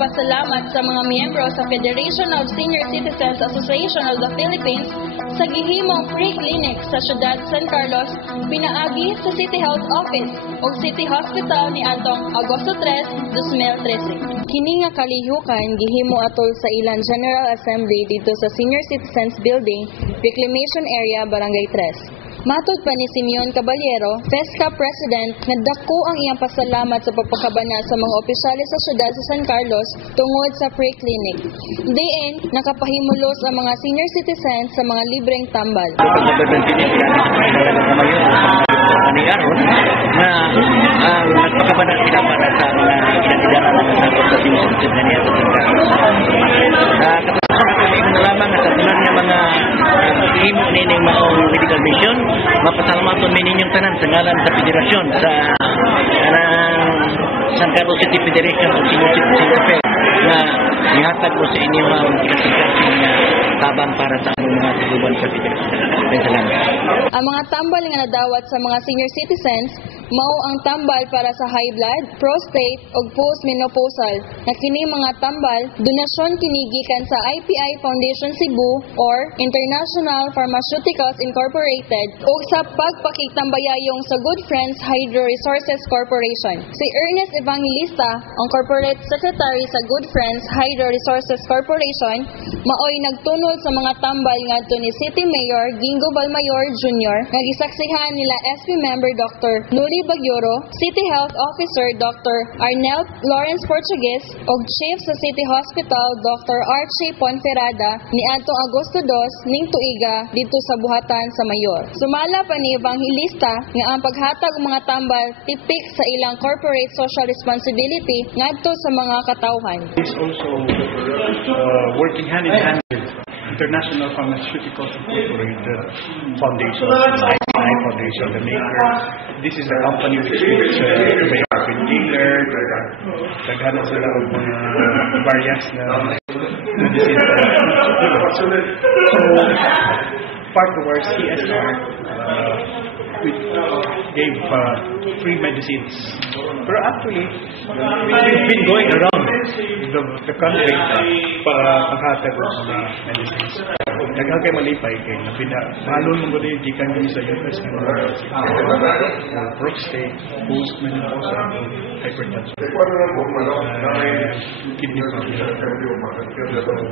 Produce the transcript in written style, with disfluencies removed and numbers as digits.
pagpasalamat sa mga miyembro sa Federation of Senior Citizens Association of the Philippines sa gihimong free clinic sa siyudad San Carlos, pinaagi sa City Health Office o City Hospital ni Antong Agosto 3, 2013. Kini nga kalihukan gihimo atol sa ilang General Assembly dito sa Senior Citizens Building, Reclamation Area, Barangay 3. Matod pa ni Simeon Caballero, FESCA President, nagdako ang iyang pasalamat sa pagpakabana sa mga opisyales sa siyudad sa San Carlos tungod sa free clinic. Diin, nakapahimulos ang mga senior citizens sa mga libreng tambal. Na nagpakabana sila para sa mga kinatidaran sa senior citizens sa San Carlos. Lamang sa tanan nga mga himo nining maong medical mission, mapasalamaton mi ninyong tanan sa ngalan sa federasyon sa San Carlos City Federation of Senior Citizens Affairs na nihatag ko sa inyo ang kinasigasing tabang para sa among mga tiguban sa federasyon. Ang mga tambal nga nadawat sa mga senior citizens mao ang tambal para sa high blood, prostate ug postmenopausal. Na kini mga tambal donasyon kini gikan sa IPI Foundation Cebu or International Pharmaceuticals Incorporated ug sa pagpakigtambayayong sa Good Friends Hydro Resources Corporation. Si Ernest Evangelista, ang Corporate Secretary sa Good Friends Hydro Resources Corporation, maoy nagtunol sa mga tambal ngadto ni City Mayor Gingo Balmayor Jr. nga gisaksihan nila SP member Dr. Nuli Bagyoro, City Health Officer Dr. Arnel Lawrence Portugues ug Chief sa City Hospital Dr. Archie Ponferrada ni adtong Agosto 2 ning tuiga dito sa buhatan sa Mayor. Sumala pa ni Evangelista nga ang paghatag og mga tambal tipik sa ilang corporate social responsibility ngadto sa mga katawhan. It's also working hand in hand with International Pharmaceuticals Incorporated Foundation, IPI Foundation, the maker. This is a company which may have been dealer, naghanap sila ng mga various na medicine. So, part of our CSR, we gave free medicines. But actually, we've been going around the country para paghatag ng mga medicines. Naghagay malipay kay na pinahalon mo din gikan din sa US prostate, postmenopausal, hypertension, kidney problem.